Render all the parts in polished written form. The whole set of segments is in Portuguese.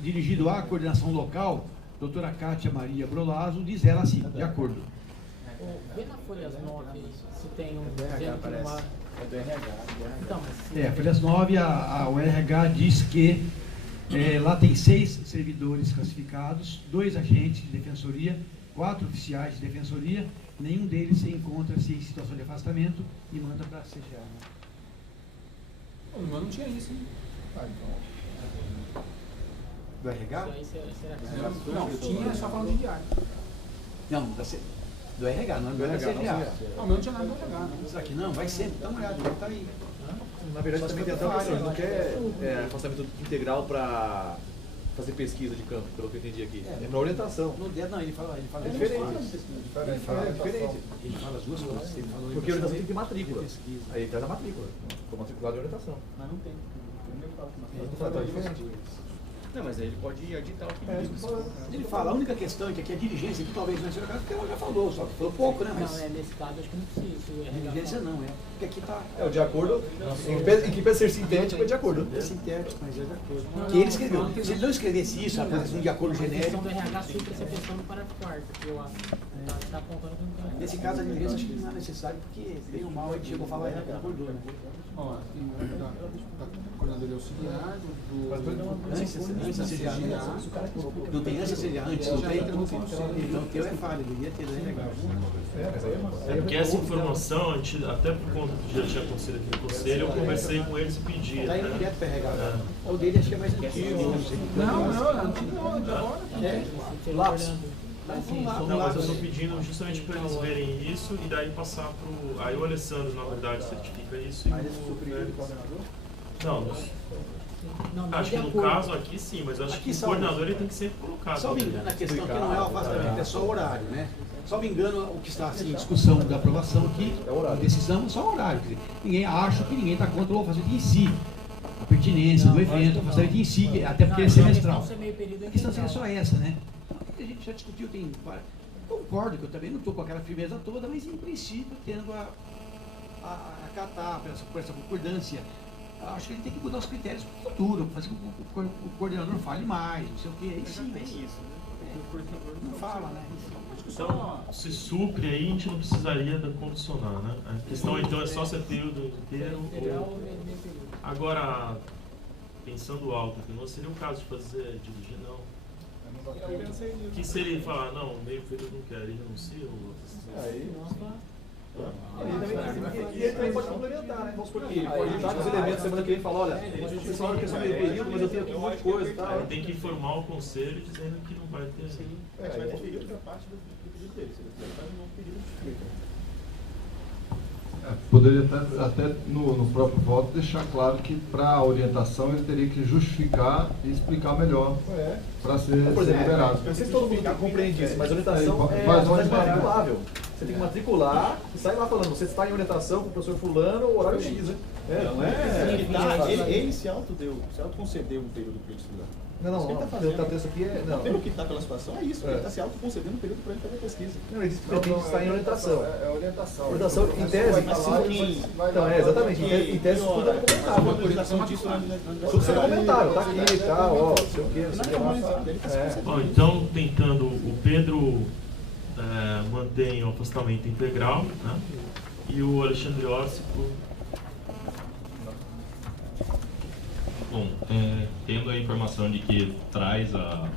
dirigido à coordenação local, doutora Kátia Maria Brolazo, diz ela assim, de acordo. Vê na Folhas 9 se tem um dizendo que numa... É do RH. Então, Folhas 9, o RH diz que lá tem 6 servidores classificados, 2 agentes de defensoria, 4 oficiais de defensoria, nenhum deles se encontra-se em situação de afastamento e manda para a CGA. Né? O meu não tinha isso, hein? Do RH? Não, tinha só falando de diário. Não, do RH, não é do CGA. Não, o meu não tinha nada do RH, não. Isso aqui não, vai sempre, dá uma olhada, está aí. Na verdade, também tem até uma questão, ele não quer afastamento integral para fazer pesquisa de campo, pelo que eu entendi aqui. É para orientação. Não, ele fala É diferente. É diferente. Ele fala as duas coisas. Porque a orientação tem que ter matrícula. Aí ele traz a matrícula. Estou matriculado em orientação. Mas não tem. Tá diferente. Não, mas aí ele pode editar o pedido. Ele fala, a única questão é que aqui a diligência, que talvez não seja o caso, porque ela já falou, só que falou pouco, né? Mas não, nesse caso acho que não precisa. a diligência não, porque aqui está... É, de acordo, em que precisa ser sintético, é de acordo. É sintético, mas é de acordo. Que ele escreveu. Se ele não escrevesse isso, a posição de acordo A questão genérico... do RH supra essa questão no parágrafo 4º, que eu acho. Está apontando com Nesse caso, a diligência acho que não é necessário, porque bem ou mal a gente chegou a falar e acordou, né? Ó, tem da coordenadoria auxiliar, Antes de CGA, não tem antes de CGA, antes não tem? Então o teu é falha, devia ter, é legal. É porque essa informação, a gente, até por conta que já tinha acontecido aqui no conselho, eu conversei com eles e pedi. Está indo direto para RH. O dele acho que é mais antigo. Não, de agora. Lápis. Não, mas eu estou pedindo justamente para eles verem isso e daí passar para o... Aí o Alessandro, na verdade, certifica isso e Não, acho que no caso aqui sim, mas eu acho que o coordenador ele tem que ser colocado. Só me engano, a questão aqui não é o afastamento, é só o horário, né? Só me engano, o que está assim, em discussão da aprovação aqui, a decisão é só o horário. Quer dizer, ninguém acha que ninguém está contra o afastamento em si. A pertinência do evento, o afastamento em si, até porque é semestral. A questão seria só essa, né? A gente já discutiu, concordo que eu também não estou com aquela firmeza toda, mas em princípio tendo a acatar por essa concordância. Acho que a gente tem que mudar os critérios para o futuro, fazer com que o coordenador fale mais, não sei o que, aí sim, mas não fala, né? Então, se supre aí, a gente não precisaria condicionar, né? A questão então é só ser período inteiro. Agora, pensando alto, não seria o caso de fazer, dirigir, não. Que se ele falar, não, meio período não quero, ele renuncia ou... Aí... E ele também pode complementar, né? Vamos supor que ele pode dar os elementos semana que vem e falar, olha, vocês falaram que é só meio período, mas eu tenho aqui um monte de coisa e tal. Ele tem que informar o conselho dizendo que não vai ter... A gente vai conferir outra parte do pedido dele, se ele faz um pedido de Poderia até no próprio voto deixar claro que para a orientação ele teria que justificar e explicar melhor para ser liberado. Não sei se todo mundo compreende isso, mas a orientação é matriculável. Você tem que matricular e sai lá falando, você está em orientação com o professor fulano, o horário X, né? Não é? Ele se autoconcedeu um período para ele estudar. Não, o texto aqui é... Não. Pelo que está pela situação, é isso. Ele está se autoconcedendo um período para ele fazer pesquisa. Não, ele tem que estar em orientação. É orientação. Orientação, em tese... Então, exatamente. Em tese, tudo é documentável. Orientação disso Tudo é documentável. Tá aqui e tal, ó, não sei o quê, não sei o que. Bom, então, tentando, o Pedro mantém o afastamento integral, né? E o Alexandre Orsico... Bom, tendo a informação de que traz a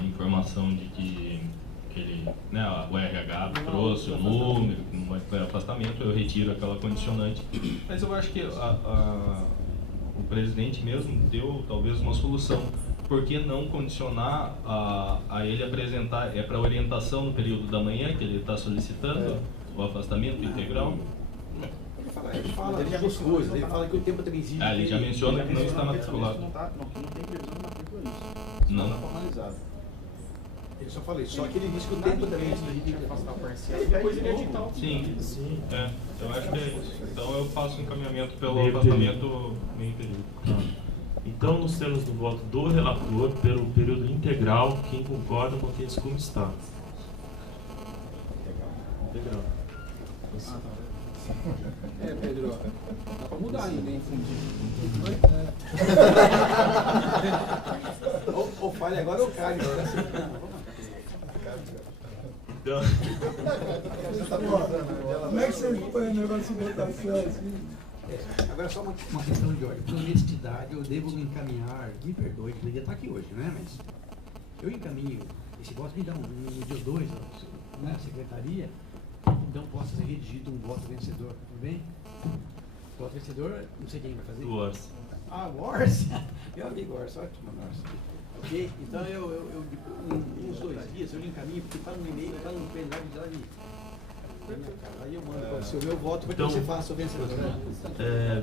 informação de que ele, né, o RH trouxe o número, não vai ter afastamento, eu retiro aquela condicionante. Mas eu acho que o presidente mesmo deu talvez uma solução. Por que não condicionar a ele apresentar, para orientação no período da manhã que ele está solicitando o afastamento integral? Ele fala de duas coisas, ele fala que o tempo também exige. Ele já menciona que não está matriculado. Não tem previsão de matrícula isso. Não. Está formalizado. Ele só falou isso, só que ele disse que o tempo também exige. Depois ele editar o Sim, eu acho que é isso. Então eu faço um encaminhamento pelo afastamento meio período. Então, nos termos do voto do relator, pelo período integral, quem concorda, mantém isso como está. Integral. Pedro, dá pra mudar ainda, hein? Ou fale agora ou cague. Então, Como é que você põe o negócio de votação assim? Agora só uma questão de ordem. Por honestidade, eu devo me encaminhar, me perdoe, que devia estar aqui hoje, né? Mas eu encaminho esse voto, me dá no dia 2, na secretaria, então possa ser redigido um voto vencedor, tudo bem? Voto vencedor, não sei quem vai fazer. do Orsi. Ah, o Orsi? Meu amigo Orsi, ótimo, Orsi. Ok? Então uns 2 dias eu lhe encaminho, porque está no e-mail, está no pendrive lá de. Aí eu mando para você o meu voto para que você faça o vencedor.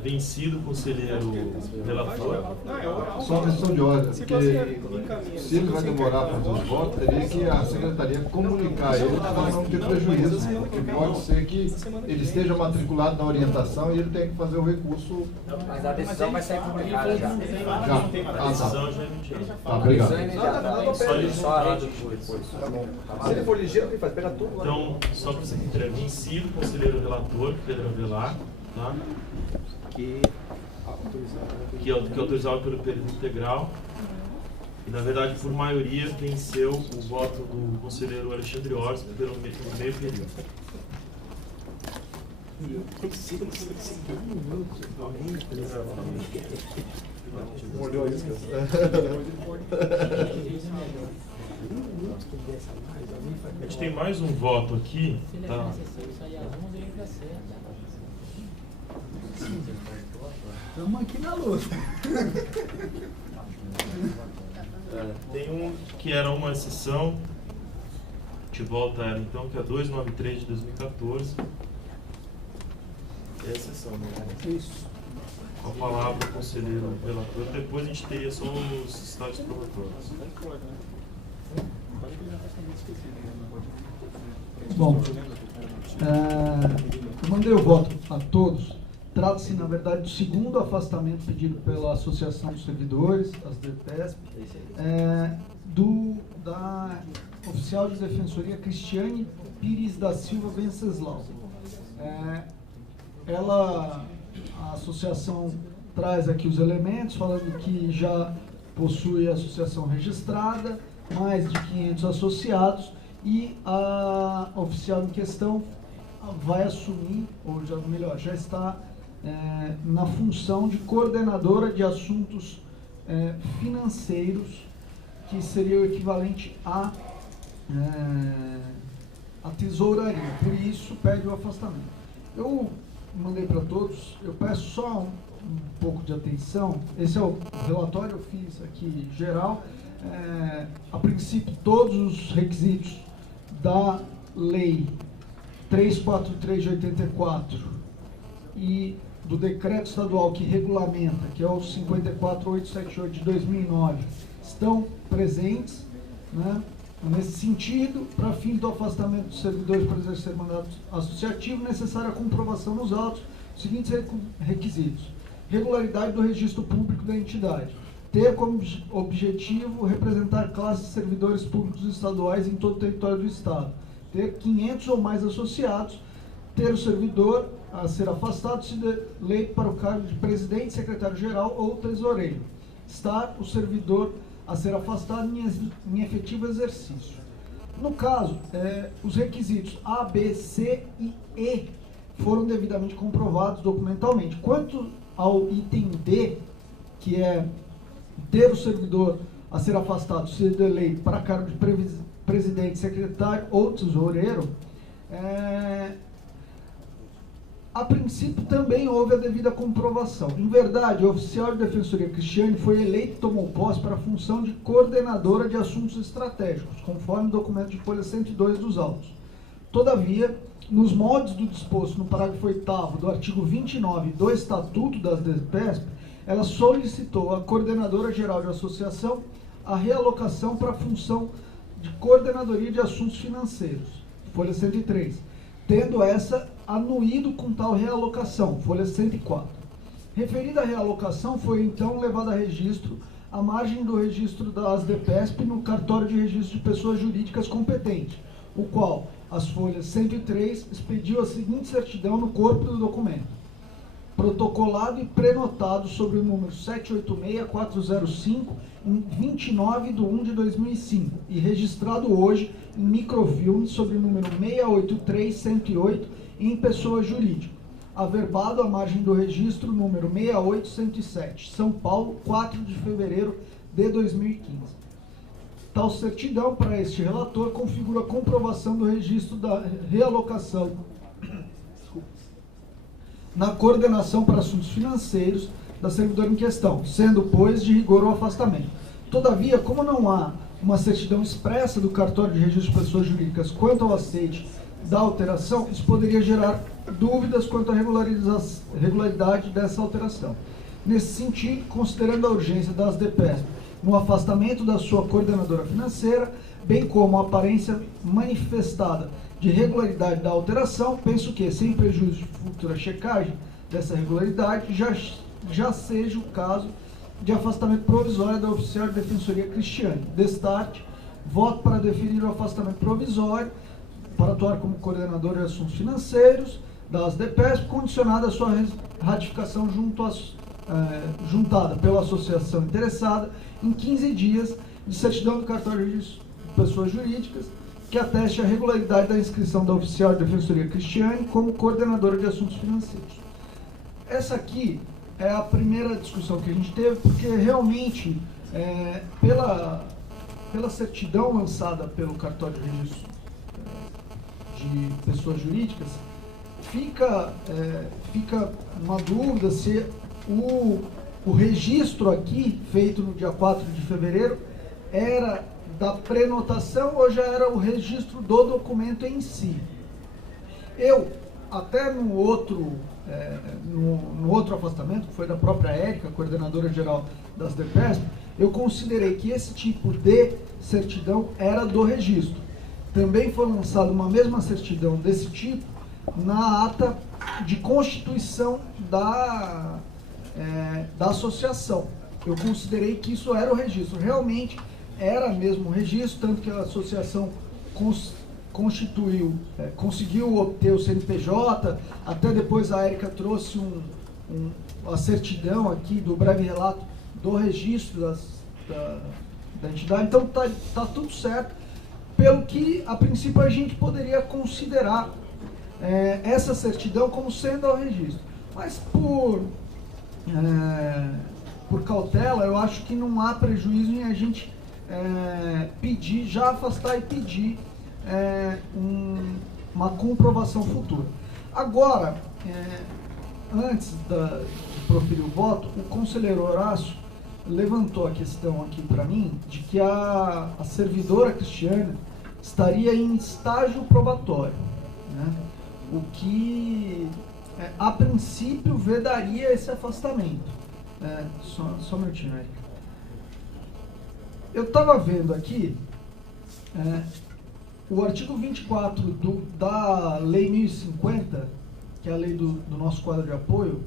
Vencido, conselheiro relator. Só uma questão de ordem, porque se ele vai demorar para fazer os votos, teria que a secretaria comunicar a ele para não ter prejuízo, porque pode ser que ele esteja matriculado na orientação e ele tenha que fazer o recurso. Mas a decisão vai sair publicada já. A decisão já emitiu. Tá, obrigado. Só a rede depois. Tá bom. Se ele for ligeiro, o que faz? Pega tudo lá. Então, só para você entender, vencido, conselheiro relator, Pedro Avelar, tá? Que autorizado pelo período integral. E, na verdade, por maioria, venceu o voto do conselheiro Alexandre Orsi pelo meio período. Molhou a isca. A gente tem mais um voto aqui. Se ele Tá? é necessário sair às 11, ele vai ser. Estamos aqui na luta. Tem um que era uma exceção. A gente volta a ela então, que é 293 de 2014. É a exceção, né? Isso. Com a palavra o conselheiro relator. Depois a gente teria só os estádios probatórios. Bom, eu mandei o voto a todos. Trata-se, na verdade, do segundo afastamento pedido pela Associação dos Servidores, as DPESP, da oficial de defensoria Cristiane Pires da Silva Venceslau. A associação traz aqui os elementos, falando que já possui a associação registrada, mais de 500 associados, e a oficial em questão vai assumir, ou já, melhor, já está na função de coordenadora de assuntos financeiros, que seria o equivalente à tesouraria. Por isso, pede o afastamento. Eu mandei para todos, eu peço só um pouco de atenção. Esse é o relatório, eu fiz aqui geral. A princípio, todos os requisitos da Lei 343 de 84 e do decreto estadual que regulamenta, que é o 54878 de 2009, estão presentes, né? Nesse sentido, para fins do afastamento dos servidores para exercer mandato associativo, necessária a comprovação nos autos dos seguintes requisitos: regularidade do registro público da entidade, ter como objetivo representar classes de servidores públicos estaduais em todo o território do Estado, ter 500 ou mais associados, ter o servidor a ser afastado se eleito para o cargo de presidente, secretário-geral ou tesoureiro, estar o servidor a ser afastado em efetivo exercício. No caso, os requisitos A, B, C e E foram devidamente comprovados documentalmente. Quanto ao item D, que é ter o servidor a ser afastado, sendo eleito para cargo de presidente, secretário ou tesoureiro, a princípio também houve a devida comprovação. Em verdade, o oficial de defensoria Cristiane foi eleito e tomou posse para a função de coordenadora de assuntos estratégicos, conforme o documento de folha 102 dos autos. Todavia, nos moldes do disposto no parágrafo 8º do artigo 29 do Estatuto das DPESP, ela solicitou à coordenadora geral de associação a realocação para a função de coordenadoria de assuntos financeiros, folha 103, tendo essa anuído com tal realocação, folha 104. Referida a realocação, foi então levada a registro à margem do registro das DPESP no cartório de registro de pessoas jurídicas competente, o qual, as folhas 103, expediu a seguinte certidão no corpo do documento. protocolado e prenotado sobre o número 786-405, em 29/1/2005, e registrado hoje em microfilme sobre o número 683-108, em pessoa jurídica. Averbado à margem do registro número 68107, São Paulo, 4 de fevereiro de 2015. Tal certidão para este relator configura a comprovação do registro da realocação na coordenação para assuntos financeiros da servidora em questão, sendo, pois, de rigor o afastamento. Todavia, como não há uma certidão expressa do cartório de registro de pessoas jurídicas quanto ao aceite da alteração, isso poderia gerar dúvidas quanto à regularidade dessa alteração. Nesse sentido, considerando a urgência das DPESP no afastamento da sua coordenadora financeira, bem como a aparência manifestada de regularidade da alteração, penso que, sem prejuízo de futura checagem dessa regularidade, já seja o caso de afastamento provisório da oficial de defensoria Cristiane. Destarte, voto para definir o afastamento provisório para atuar como coordenador de assuntos financeiros das DPESP, condicionada à sua ratificação juntada pela associação interessada em 15 dias de certidão do cartório de registro de pessoas jurídicas que ateste a regularidade da inscrição da oficial de defensoria Cristiane como coordenadora de assuntos financeiros. Essa aqui é a primeira discussão que a gente teve, porque realmente, pela certidão lançada pelo cartório de registro de pessoas jurídicas, fica uma dúvida se o registro aqui, feito no dia 4 de fevereiro, era da prenotação ou já era o registro do documento em si. Eu, até no outro afastamento, que foi da própria Érica, coordenadora geral das DPESP, eu considerei que esse tipo de certidão era do registro. Também foi lançada uma mesma certidão desse tipo na ata de constituição da associação. Eu considerei que isso era o registro. Realmente era mesmo o registro, tanto que a associação conseguiu obter o CNPJ, até depois a Érica trouxe a certidão aqui do breve relato do registro da entidade. Então tá tudo certo, pelo que a princípio a gente poderia considerar essa certidão como sendo ao registro. Mas por cautela, eu acho que não há prejuízo em a gente já afastar e pedir uma comprovação futura. Agora, antes de proferir o voto, o conselheiro Horácio levantou a questão aqui para mim de que a servidora Cristiane estaria em estágio probatório, né? O que a princípio vedaria esse afastamento. Só um minutinho, Érica. Eu estava vendo aqui o artigo 24 da Lei 1050, que é a lei do nosso quadro de apoio.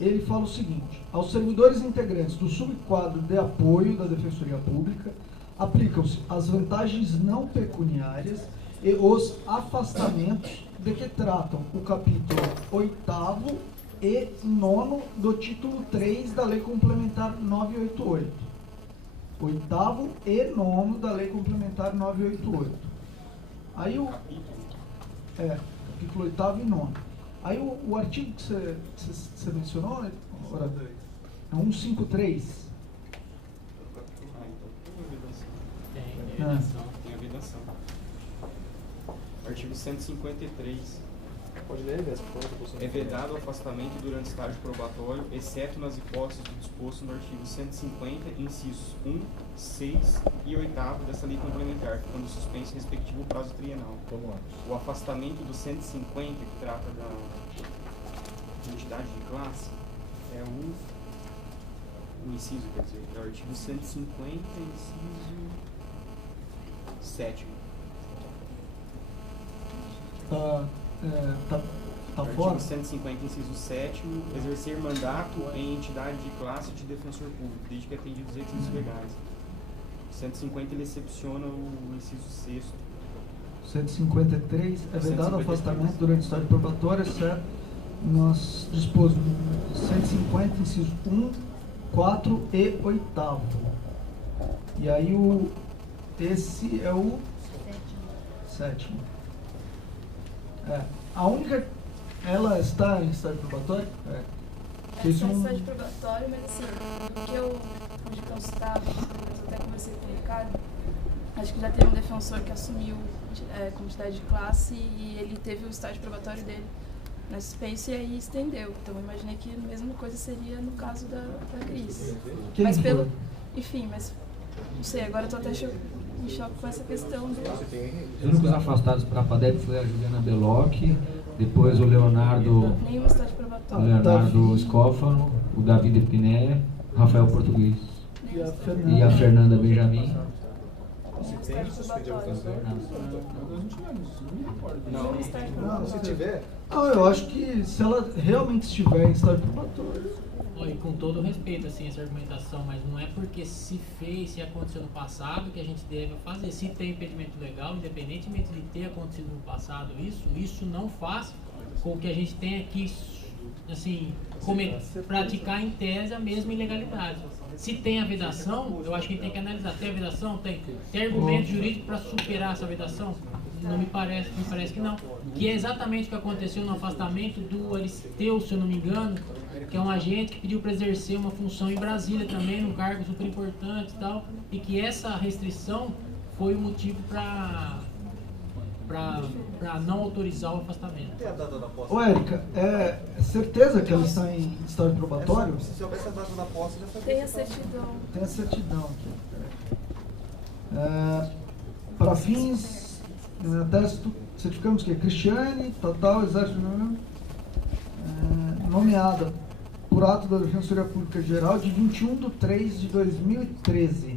Ele fala o seguinte: aos servidores integrantes do subquadro de apoio da Defensoria Pública aplicam-se as vantagens não pecuniárias e os afastamentos de que tratam o capítulo 8º e 9º do título 3 da Lei Complementar 988. 8º e 9º da Lei Complementar 988. Aí capítulo 8º e 9º. Aí o artigo que você mencionou, né? É 153. Tem a vedação. Artigo 153. Pode ler, por favor. É vedado o afastamento durante estágio probatório, exceto nas hipóteses do disposto no artigo 150, incisos 1, 6 e 8º dessa lei complementar, ficando suspenso respectivo prazo trienal. Vamos lá. O afastamento do 150, que trata da entidade de classe, é o inciso, quer dizer, é o artigo 150, inciso 7. Tá fora? Artigo 150, inciso 7, exercer mandato em entidade de classe de defensor público, desde que atendido os requisitos legais. 150 ele excepciona o inciso 6º. 153 é vedado o afastamento durante o estágio probatório, exceto nós dispomos do 150, inciso 1, 4 e 8º. E aí esse é o 7º. A única, ela está em estágio probatório? Está em estágio probatório, mas assim, do que eu pude consultar, eu até conversei com o Ricardo, acho que já teve um defensor que assumiu como entidade de classe e ele teve o estágio probatório dele na suspense e aí estendeu. Então eu imaginei que a mesma coisa seria no caso da Cris. Mas pelo. Enfim, mas não sei, agora eu tô até em choque com essa questão do. Os únicos afastados para a FADEP foi a Juliana Belocchi, depois o Leonardo. Nenhum estágio probatório. O Leonardo Scófano, o David Epiné, Rafael Português. E a Fernanda Benjamin. Não, se tiver. Não, eu acho que se ela realmente estiver em estágio probatório. E com todo o respeito, assim, essa argumentação, mas não é porque se fez, se aconteceu no passado, que a gente deve fazer. Se tem impedimento legal, independentemente de ter acontecido no passado isso não faz com que a gente tenha que, assim, praticar em tese a mesma ilegalidade. Se tem a vedação, eu acho que a gente tem que analisar. Tem a vedação? Tem argumento jurídico para superar essa vedação? Não me parece que não. Que é exatamente o que aconteceu no afastamento do Aristeu, se eu não me engano, que é um agente que pediu para exercer uma função em Brasília também, num cargo super importante e tal, e que essa restrição foi o motivo para não autorizar o afastamento. Tem a data da posse? Ô, Érica, é certeza que ela está em estágio probatório? Se soubesse a data da posse, já sabia. Tem a certidão. Tem a certidão aqui. Para fins, texto, certificamos que é Cristiane, Tatal, Exército, nomeada por ato da Defensoria Pública Geral de 21/3/2013,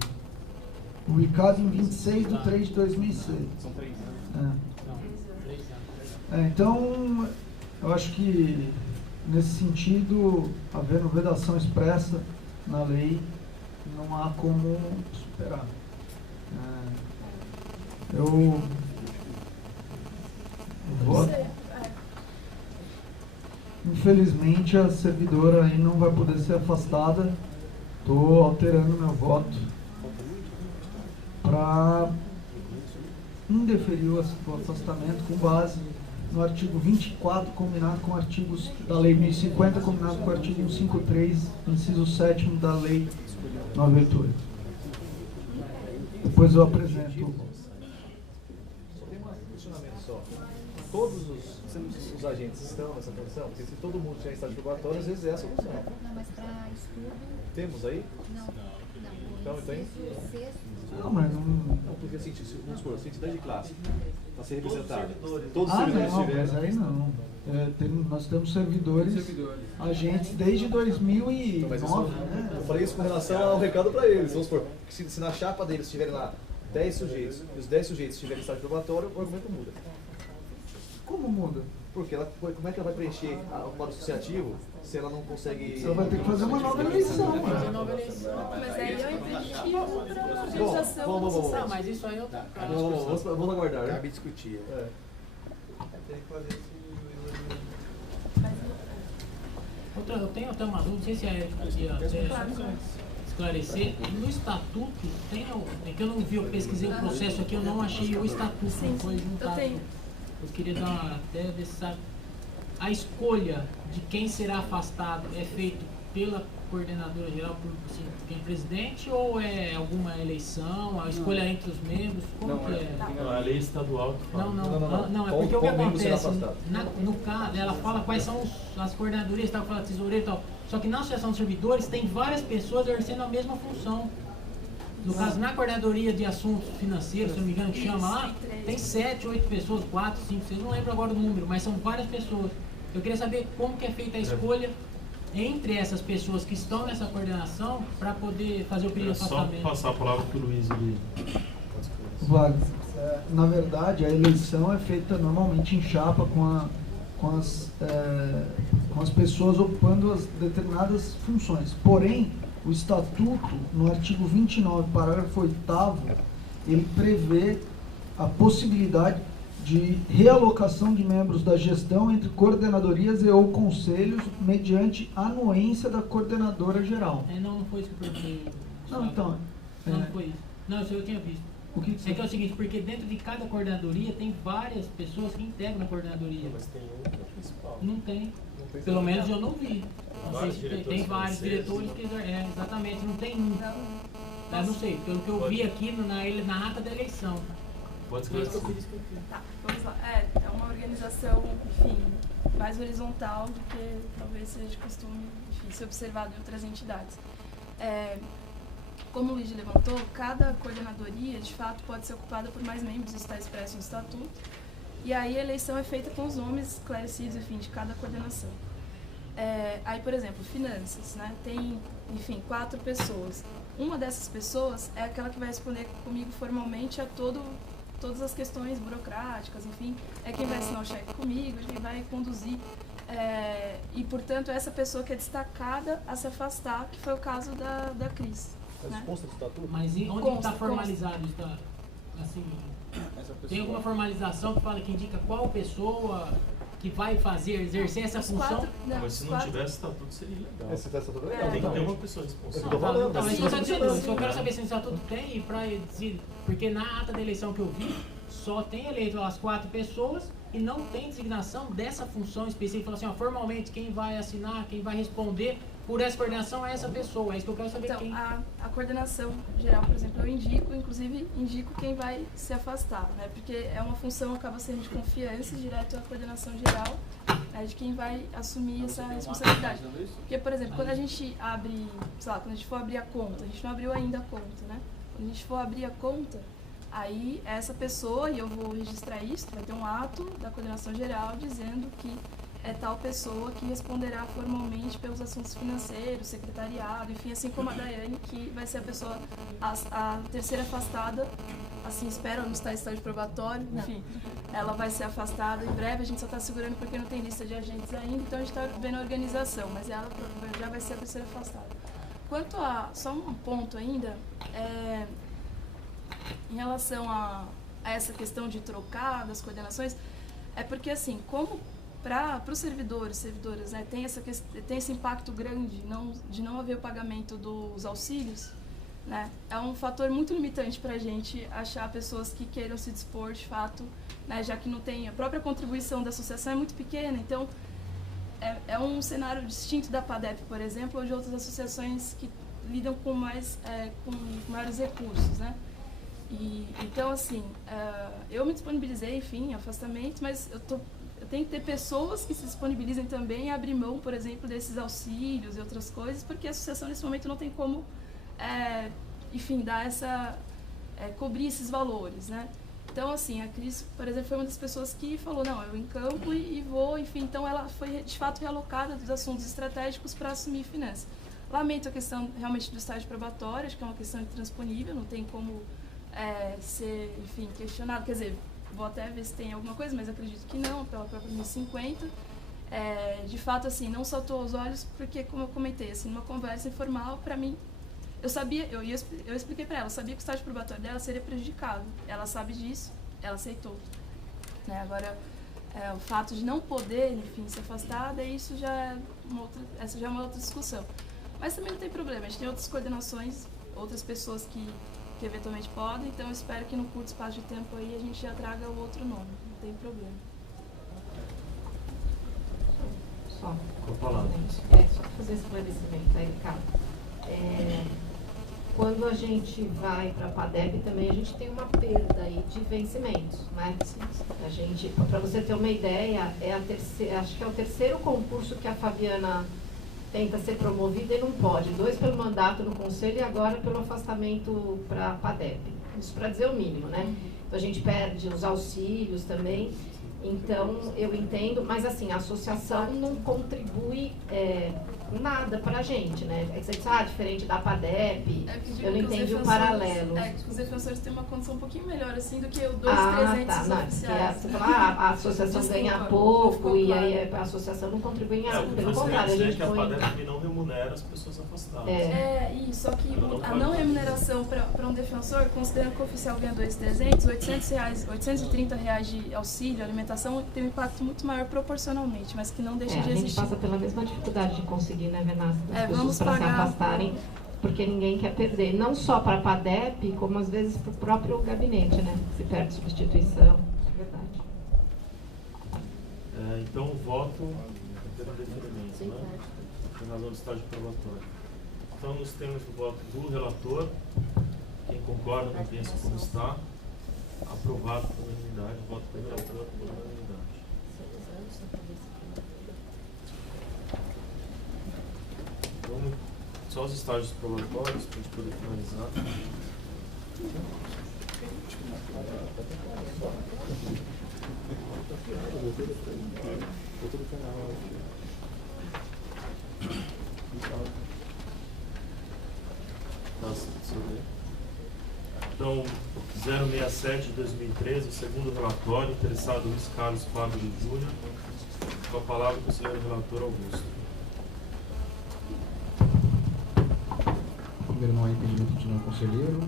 publicado em 26/3/2006. São 3 anos. Então, eu acho que nesse sentido, havendo vedação expressa na lei, não há como superar. Eu vou. Infelizmente, a servidora aí não vai poder ser afastada. Estou alterando meu voto para indeferir o afastamento com base no artigo 24, combinado com artigos da Lei 1050, combinado com o artigo 153, inciso 7º da Lei 988. Depois eu apresento. Só tem um questionamento só. Todos os agentes estão nessa condição? Porque se todo mundo já está de probatório, às vezes é a solução. Não, mas para estudo... Temos aí? Não. Então tem? Não, mas não... Não, porque assim, vamos supor, se entidade de classe para ser representada. Todos os servidores servidores tiverem. Mas aí não. Nós temos servidores, agentes desde 2009. Então, mas eu falei isso com relação ao recado para eles. Vamos supor, se na chapa deles tiverem lá 10 sujeitos e os 10 sujeitos estiverem em estágio probatório, o argumento muda. Como muda? Porque como é que ela vai preencher o quadro associativo se ela não consegue... Você vai ter que fazer uma nova eleição. Mas aí é um impeditivo para a organização da sociedade. Mas isso aí é outra cara. Vamos aguardar, né? Cabe discutir. Tem que fazer esse... Eu tenho até uma dúvida, não sei se a Érica podia esclarecer. No estatuto, é que eu não vi, eu pesquisei o processo aqui, eu não achei o estatuto, não foi juntado. Eu queria dar até ver se sabe. A escolha de quem será afastado é feito pela coordenadora geral, por quem é presidente, ou é alguma eleição, a escolha entre os membros? Como que é? A lei estadual que fala. Não, é porque o que acontece, no caso, ela fala quais são as coordenadorias, tá, fala tesoureiro e tal, só que na associação de servidores tem várias pessoas exercendo a mesma função. No caso, na coordenadoria de assuntos financeiros, se não me engano, que chama lá, tem 7, 8 pessoas, 4, 5, 6, não lembro agora o número, mas são várias pessoas. Eu queria saber como que é feita a escolha entre essas pessoas que estão nessa coordenação para poder fazer o pedido de afastamento. Só passar a palavra para o Luiz ali. Vale. Na verdade, a eleição é feita normalmente em chapa com as pessoas ocupando as determinadas funções. Porém, o Estatuto, no artigo 29, parágrafo 8º, ele prevê a possibilidade de realocação de membros da gestão entre coordenadorias e ou conselhos mediante anuência da coordenadora geral. Não foi isso que eu perguntei. Não, então... Não foi isso. Não, isso eu tinha visto. O que que é o seguinte, porque dentro de cada coordenadoria tem várias pessoas que integram a coordenadoria. Mas tem um que é o principal. Não tem. Pelo menos eu não vi. Não sei se tem vários diretores que... exatamente, não tem um. Não sei, pelo que eu vi aqui na ata da eleição. Pode escrever. Tá, vamos lá. É uma organização, enfim, mais horizontal do que talvez seja de costume, enfim, ser observado em outras entidades. Como o Luigi levantou, cada coordenadoria, de fato, pode ser ocupada por mais membros, isso está expresso no estatuto. E aí a eleição é feita com os nomes esclarecidos, enfim, de cada coordenação. Aí, por exemplo, finanças, né? Tem, enfim, 4 pessoas. Uma dessas pessoas é aquela que vai responder comigo formalmente a todas as questões burocráticas, enfim, é quem vai assinar o cheque comigo, quem vai conduzir. E, portanto, essa pessoa que é destacada a se afastar, que foi o caso da Cris. Mas consta do estatuto? Mas onde está formalizado? Está, assim, tem alguma formalização que fala, que indica qual pessoa que vai exercer essa função? Mas se não tivesse estatuto, seria legal. Se tivesse estatuto, legal. Tem que ter uma pessoa responsável. Eu tô falando, mas eu quero saber se no estatuto tem, porque na ata da eleição que eu vi, só tem eleito as 4 pessoas e não tem designação dessa função específica. Fala assim, formalmente, quem vai assinar, quem vai responder por essa coordenação é essa pessoa. É isso que eu quero saber. Então, quem. A coordenação geral, por exemplo, eu indico quem vai se afastar, né? Porque é uma função, acaba sendo de confiança, direto à coordenação geral, né, de quem vai assumir essa responsabilidade. Porque, por exemplo, quando a gente abre, sei lá, quando a gente for abrir a conta, a gente não abriu ainda a conta, né? Quando a gente for abrir a conta, aí essa pessoa, e eu vou registrar isso, vai ter um ato da coordenação geral dizendo que é tal pessoa que responderá formalmente pelos assuntos financeiros, secretariado, enfim, assim como a Daiane, que vai ser a pessoa, a terceira afastada, assim espero, não está em estágio probatório, enfim, ela vai ser afastada em breve, a gente só está segurando porque não tem lista de agentes ainda, então a gente está vendo a organização, mas ela já vai ser a terceira afastada. Quanto a, só um ponto ainda, em relação a essa questão de trocar das coordenações, é porque assim, como para os servidoras, né, tem esse impacto grande de não haver o pagamento dos auxílios, né, é um fator muito limitante para a gente achar pessoas que queiram se dispor de fato, né, já que não tem, a própria contribuição da associação é muito pequena, então é um cenário distinto da PADEP, por exemplo, ou de outras associações que lidam com maiores recursos, né. Então, assim, eu me disponibilizei, enfim, afastamento, mas eu tenho que ter pessoas que se disponibilizem também a abrir mão, por exemplo, desses auxílios e outras coisas, porque a associação nesse momento não tem como, enfim, dar cobrir esses valores, né? Então, assim, a Cris, por exemplo, foi uma das pessoas que falou, não, eu encampo e vou, enfim, então ela foi, de fato, realocada dos assuntos estratégicos para assumir finanças. Lamento a questão, realmente, do estágio probatório, acho que é uma questão intransponível, não tem como ser, enfim, questionado, quer dizer, vou até ver se tem alguma coisa, mas acredito que não, pela própria 1050. De fato, assim, não saltou aos olhos, porque, como eu comentei, assim, numa conversa informal, para mim, eu sabia, eu expliquei para ela, eu sabia que o estágio probatório dela seria prejudicado. Ela sabe disso, ela aceitou. Né? Agora, o fato de não poder, enfim, se afastar, daí isso essa já é uma outra discussão. Mas também não tem problema, a gente tem outras coordenações, outras pessoas que eventualmente podem, então eu espero que no curto espaço de tempo aí a gente já traga o outro nome, não tem problema. Só para fazer esse esclarecimento aí, Ricardo. Quando a gente vai para a PADEP também a gente tem uma perda aí de vencimentos, né? A gente, para você ter uma ideia, acho que é o terceiro concurso que a Fabiana tenta ser promovida e não pode. 2 pelo mandato no conselho e agora pelo afastamento para a PADEP. Isso para dizer o mínimo, né? Então a gente perde os auxílios também. Então, eu entendo, mas assim, a associação não contribui nada pra gente, né? É que você diz, diferente da PADEP, eu não entendi o paralelo. Os defensores têm uma condição um pouquinho melhor, assim, do que o 2.300 oficiais. Você fala, a associação ganha pouco e aí a associação não contribui em nada. Pelo contrário, a gente que a PADEP não remunera as pessoas afastadas. Isso, só que a não remuneração para um defensor, considerando que o oficial ganha 2.300, R$830 de auxílio, alimentação, tem um impacto muito maior proporcionalmente, mas que não deixa de existir. A gente passa pela mesma dificuldade de conseguir, né, Venaz? As vamos pessoas para se pagar. afastarem, porque ninguém quer perder. Não só para a PADEP, como às vezes para o próprio gabinete, né? Se perde substituição. É verdade. Então, o voto pelo deferimento, né? Em razão do estágio probatório. Então, nós temos o voto do relator. Quem concorda, mantém isso como está. Aprovado por unanimidade. Voto do relator por unanimidade. Vamos só os estágios probatórios para a gente poder finalizar. Então, 067 de 2013, o segundo relatório, interessado Luiz Carlos Fábio Júnior. Com a palavra, o conselheiro relator Augusto. Primeiro, não há impedimento de não conselheiro.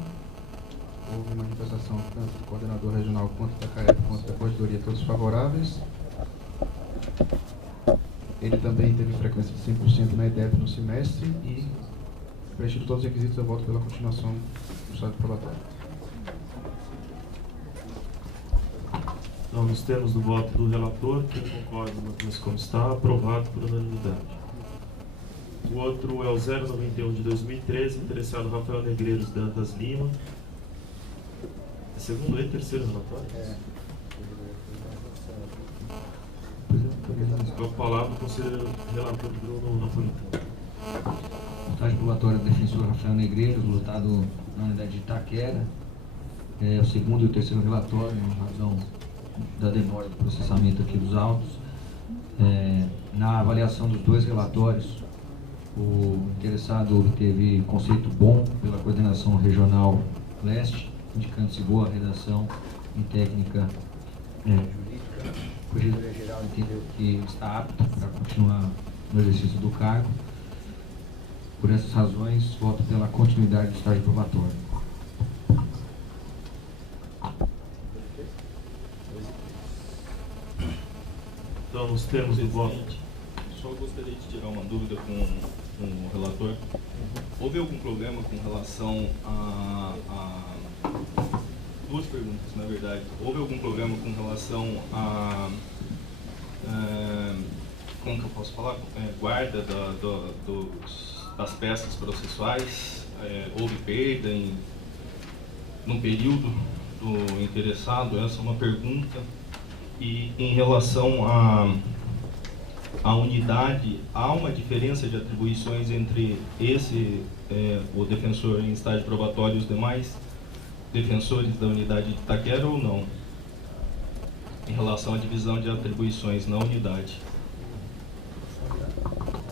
Houve manifestação tanto do coordenador regional quanto da CAEP, quanto da corredoria, todos favoráveis. Ele também teve frequência de 100% na EDEP no semestre e, preenchido todos os requisitos, eu voto pela continuação do estágio probatório. Então, nos termos do voto do relator, quem concorda mantém-se como está, aprovado por unanimidade. O outro é o 091 de 2013, interessado Rafael Negreiros Dantas Lima. É segundo e terceiro relatório? Com a palavra, o conselheiro relator Bruno Napolitano. Estágio probatório do defensor Rafael Negreiros, lotado na unidade de Itaquera. O segundo e o terceiro relatório, em razão da demora do processamento aqui dos autos. Na avaliação dos dois relatórios, o interessado obteve conceito bom pela coordenação regional leste, indicando-se boa redação em técnica jurídica. A corregedoria geral entendeu que está apto para continuar no exercício do cargo. Por essas razões, voto pela continuidade do estágio probatório. Então, nos termos do voto. Só gostaria de tirar uma dúvida com o relator. Houve algum problema com relação a duas perguntas, na verdade. Houve algum problema com relação a como que eu posso falar? Guarda das peças processuais? Houve perda no período do interessado? Essa é uma pergunta. E em relação à unidade, há uma diferença de atribuições entre o defensor em estágio probatório e os demais defensores da unidade de Itaquera ou não? Em relação à divisão de atribuições na unidade.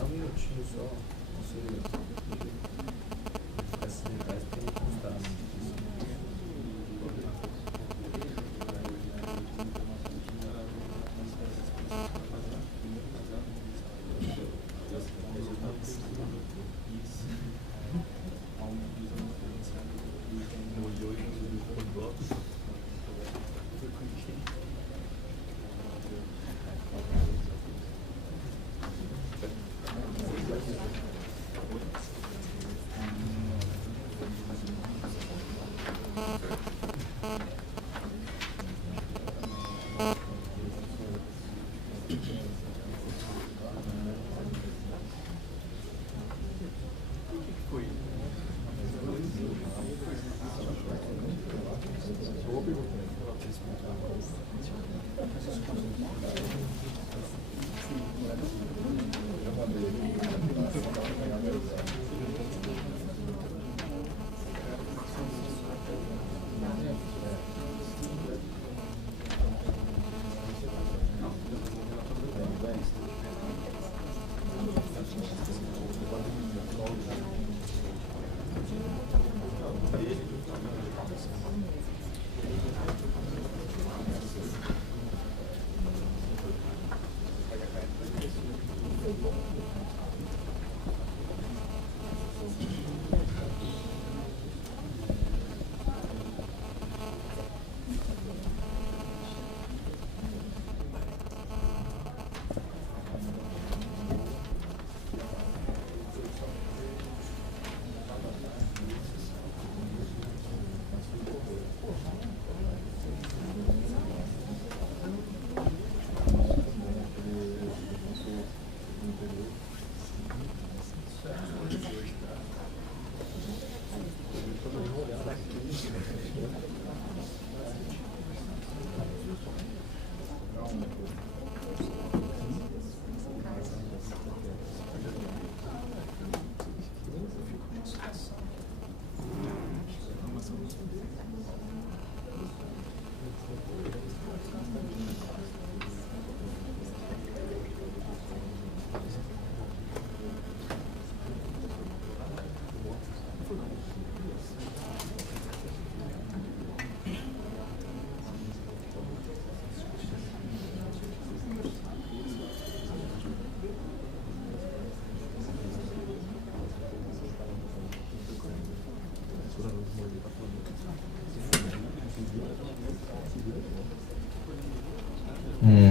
Um minutinho só, conselheiro. Esses detalhes tem que constar.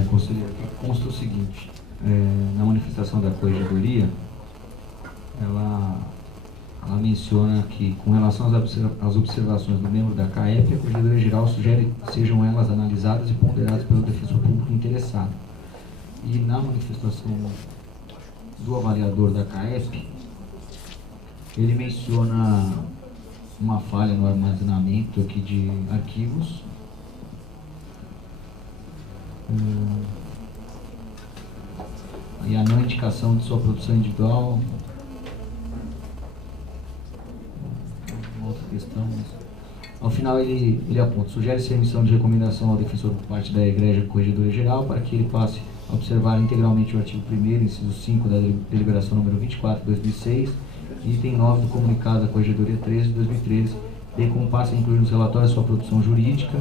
conselheiro, aqui consta o seguinte, na manifestação da corregedoria, ela menciona que, com relação às observações do membro da CAEP, a Corregedoria Geral sugere que sejam elas analisadas e ponderadas pelo defensor público interessado. E na manifestação do avaliador da CAEP, ele menciona uma falha no armazenamento aqui de arquivos. E a não indicação de sua produção individual. Uma outra questão. Ao final ele aponta, sugere-se a emissão de recomendação ao defensor por parte da Egrégia Corregedoria Geral para que ele passe a observar integralmente o artigo 1º, inciso 5 da deliberação número 24 de 2006, item 9 do comunicado da Corregedoria 13 de 2013, bem como passe a incluir nos relatórios sua produção jurídica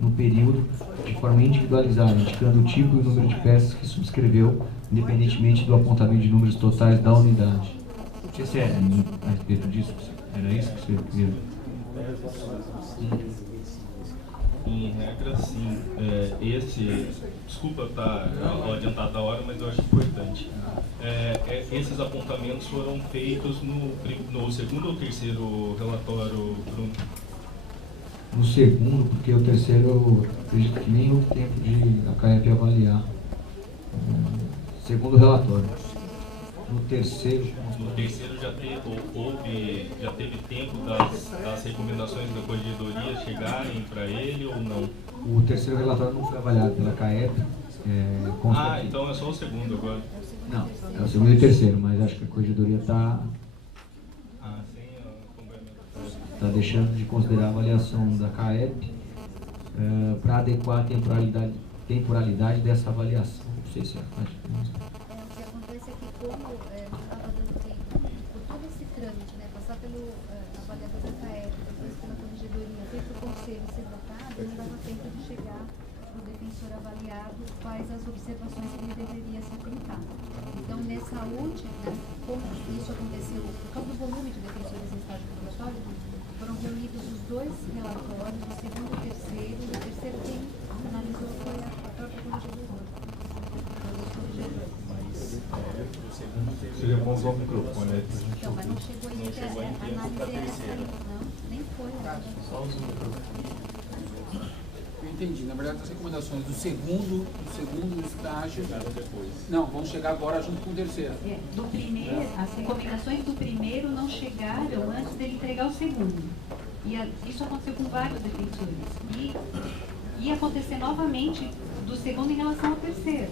no período de forma individualizada, indicando o tipo e o número de peças que subscreveu, independentemente do apontamento de números totais da unidade. Não sei se é a respeito disso, era isso que você queria? Em regra, sim. Desculpa estar adiantado da hora, mas eu acho importante. Esses apontamentos foram feitos no segundo ou terceiro relatório, Bruno? No segundo, porque o terceiro, eu acredito que nem houve tempo de a CAEP avaliar. Segundo relatório. No terceiro já teve tempo das recomendações da Corregedoria chegarem para ele ou não? O terceiro relatório não foi avaliado pela CAEP. Então é só o segundo agora? Não, é o segundo e o terceiro, mas acho que a Corregedoria está deixando de considerar a avaliação da CAEP para adequar a temporalidade dessa avaliação. Não sei se é a como estava dando tempo por todo esse trâmite, né, passar pelo avaliador da CAEP, depois pela corregedoria, vir para o conselho ser votado, não dava tempo de chegar para o defensor avaliado quais as observações que ele deveria se atentar. Então, nessa última, né, como isso aconteceu, por causa do volume de defensores em estágio preparatório, foram reunidos os dois relatórios, o segundo e o terceiro quem analisou foi a própria corregedoria. Seria bom usar o microfone aí pra gente. Então, mas não chegou a análise essa aí, não, nem foi. Só usa o microfone. Eu entendi. Na verdade, as recomendações do segundo estágio. Não, vão chegar agora junto com o terceiro. Do primeiro, as recomendações do primeiro não chegaram antes dele entregar o segundo. Isso aconteceu com vários defensores. E ia acontecer novamente do segundo em relação ao terceiro.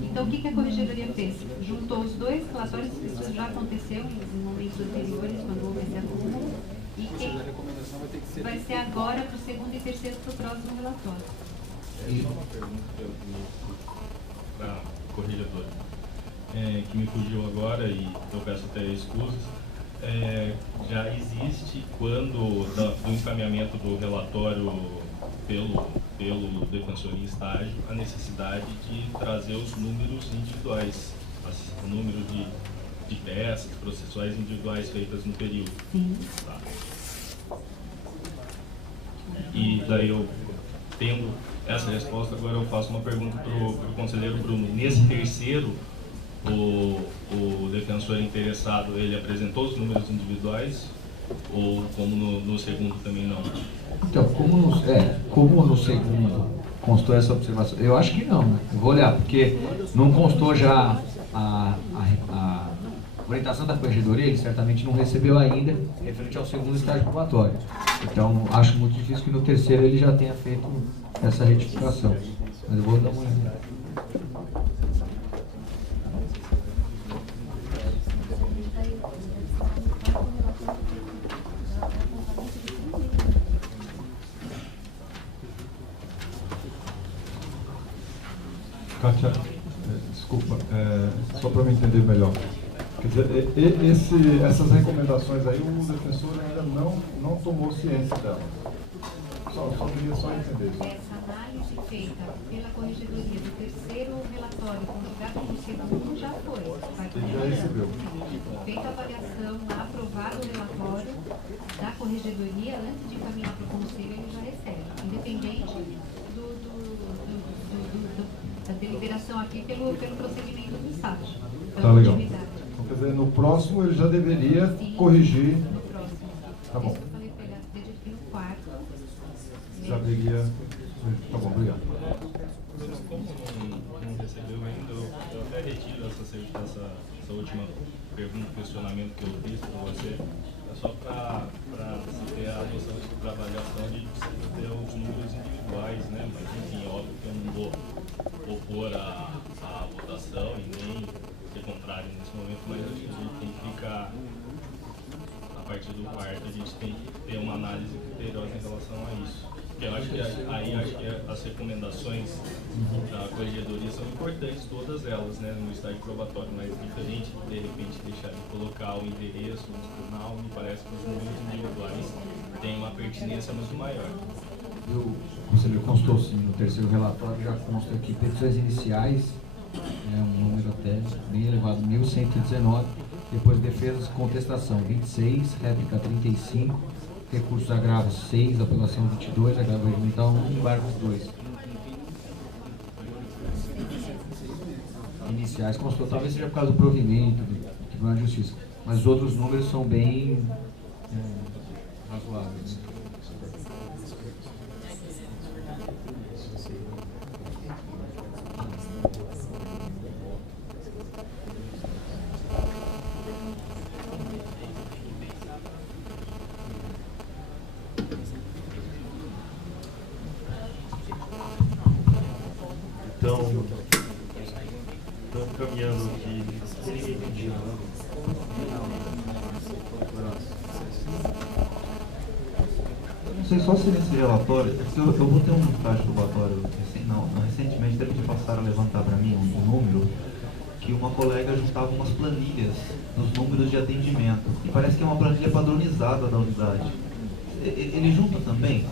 Então, o que a Corregedoria fez? Juntou os dois relatórios, isso já aconteceu em momentos anteriores, quando houve esse acúmulo, e a recomendação vai ser agora para o segundo e terceiro para o próximo relatório. Só uma pergunta para a corregedora, que me fugiu agora e eu peço até excusas. Já existe, quando do encaminhamento do relatório pelo defensor em estágio, a necessidade de trazer os números individuais, o número de peças processuais individuais feitas no período. Sim. Tá. E daí eu, tendo essa resposta, agora eu faço uma pergunta para o conselheiro Bruno. Nesse terceiro, o defensor interessado, ele apresentou os números individuais ou como no segundo também não? Então, como no segundo constou essa observação? Eu acho que não, né? Eu vou olhar, porque não constou já a orientação da corregedoria, ele certamente não recebeu ainda, referente ao segundo estágio probatório. Então, acho muito difícil que no terceiro ele já tenha feito essa retificação. Mas eu vou dar uma olhada. Kátia, desculpa, só para me entender melhor. Quer dizer, essas recomendações aí, o defensor ainda não tomou ciência dela. Só queria entender isso. Essa análise feita pela corregedoria do terceiro relatório conjugado no segundo já foi. Ele já recebeu. Feita a avaliação, aprovado o relatório da corregedoria, antes de encaminhar para o conselho, ele já recebe. Independente da avaliação aqui pelo procedimento do SAT. Tá legal. Então, quer dizer, no próximo ele já deveria corrigir. No próximo. Tá bom. Isso eu falei para ele, acredito que no quarto. Já deveria. Tá bom, obrigado. Como não recebeu ainda, eu até retiro essa última pergunta, questionamento que eu fiz para você. É só para se ter a noção de que para avaliação a gente precisa ter os números individuais, né? Mas enfim, óbvio que eu não vou opor a votação e nem ser contrário nesse momento, mas acho que a gente tem que ficar, a partir do quarto, a gente tem que ter uma análise criteriosa em relação a isso. Porque eu acho que acho que as recomendações da corregedoria são importantes, todas elas, né, no estágio probatório, mas diferente de repente deixar de colocar o endereço no tribunal, me parece que os números individuais têm uma pertinência muito maior. O conselheiro constou sim, no terceiro relatório já consta aqui petições iniciais, um número até bem elevado, 1.119, depois defesas e contestação 26, réplica 35, recursos agravos 6, apelação 22, agravo regimental 1, embargos 2. Iniciais constou, talvez seja por causa do provimento do Tribunal de Justiça, mas os outros números são bem razoáveis. Então, caminhando aqui. Não sei só se nesse relatório, porque eu vou ter um estágio probatório recentemente, deve passaram a levantar para mim um número que uma colega juntava umas planilhas dos números de atendimento. E parece que é uma planilha padronizada da unidade. Ele junta também?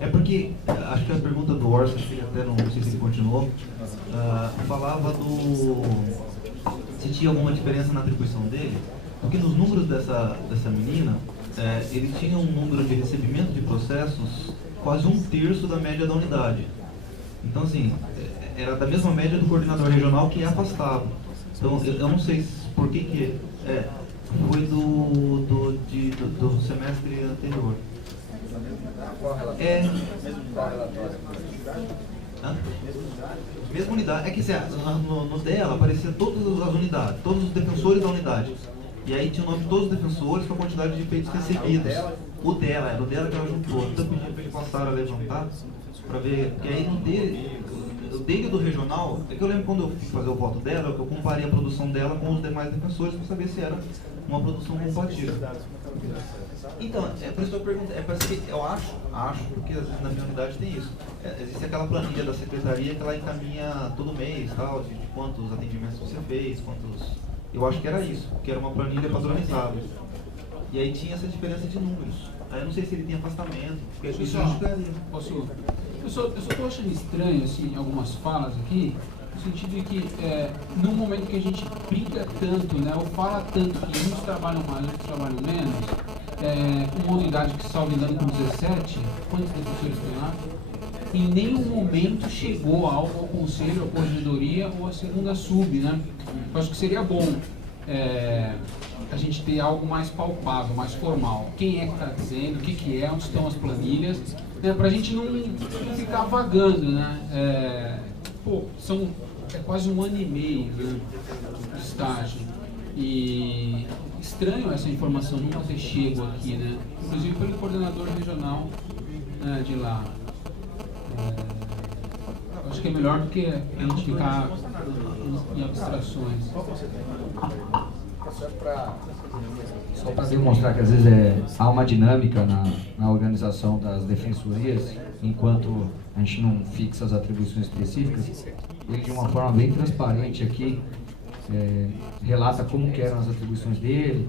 É porque, acho que a pergunta do Orson, acho que ele até não sei se ele continuou, falava se tinha alguma diferença na atribuição dele, porque nos números dessa menina, ele tinha um número de recebimento de processos quase 1/3 da média da unidade. Então, assim, era da mesma média do coordenador regional que é afastado. Então, eu não sei por que foi do semestre anterior. Mesma unidade. É que no dela aparecia todas as unidades, todos os defensores da unidade. E aí tinha o nome de todos os defensores com a quantidade de feitos recebidos. O dela que ela juntou. Então eu pedi para eles passarem a levantar para ver. Porque aí o dele do regional, é que eu lembro quando eu fui fazer o voto dela, que eu comparei a produção dela com os demais defensores para saber se era uma produção compatível. Então, é por isso que eu pergunto, parece que eu acho, porque às vezes na minha unidade tem isso. Existe aquela planilha da secretaria que ela encaminha todo mês, tal, de quantos atendimentos você fez, quantos. Eu acho que era isso, que era uma planilha padronizada. E aí tinha essa diferença de números. Aí eu não sei se ele tem afastamento, porque isso eu só estou achando estranho, assim, algumas falas aqui, no sentido de que, no momento que a gente briga tanto, né, ou fala tanto que uns trabalham mais, outros trabalham menos, uma unidade que, salvo engano, com 17, quantos defensores tem lá? Em nenhum momento chegou algo ao conselho, à corregedoria ou à segunda sub, né? Eu acho que seria bom a gente ter algo mais palpável, mais formal. Quem é que está dizendo, o que é, onde estão as planilhas, né? Para a gente não ficar vagando, né? É quase 1 ano e meio, né, de estágio. E estranho essa informação nunca ter chego aqui, né? Inclusive pelo coordenador regional de lá. Acho que é melhor do que a gente ficar em abstrações. Só para demonstrar que às vezes há uma dinâmica na organização das defensorias, enquanto a gente não fixa as atribuições específicas, ele de uma forma bem transparente aqui relata como que eram as atribuições dele.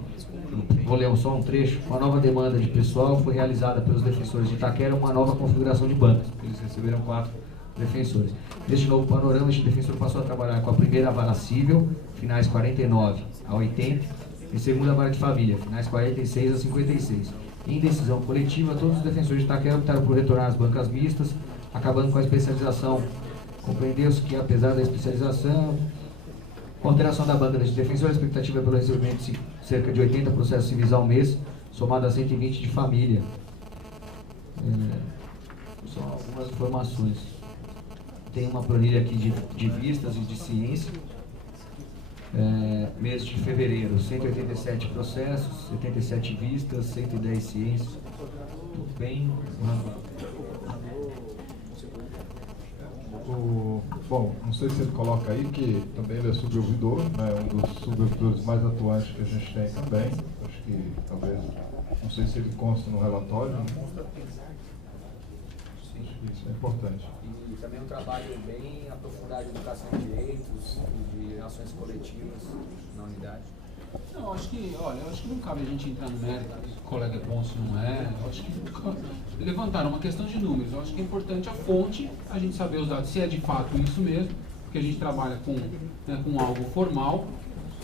Vou ler só um trecho. Uma nova demanda de pessoal foi realizada pelos defensores de Itaquera, uma nova configuração de bancas. Eles receberam 4 defensores. Neste novo panorama, este defensor passou a trabalhar com a primeira vara civil, finais 49 a 80, e segunda vara de família, finais 46 a 56. Em decisão coletiva, todos os defensores de Itaquera optaram por retornar às bancas mistas, acabando com a especialização Compreendeu-se que, apesar da especialização, com alteração da banca de defensor, a expectativa é pelo recebimento de cerca de 80 processos civis ao mês, somado a 120 de família. São algumas informações. Tem uma planilha aqui de vistas e de ciência. Mês de fevereiro, 187 processos, 77 vistas, 110 ciências. Tudo bem. Bom, não sei se ele coloca aí que também ele é subouvidor, né, um dos subouvidores mais atuantes que a gente tem também. Acho que talvez, não sei se ele consta no relatório. Né? Sim. Isso é importante. E também um trabalho bem aprofundado de educação de direitos e de ações coletivas na unidade. Não, eu acho que não cabe a gente entrar no mérito se o colega é bom, se não é. Eu acho que levantaram uma questão de números. Eu acho que é importante a fonte, a gente saber os dados, se é de fato isso mesmo, porque a gente trabalha com algo formal,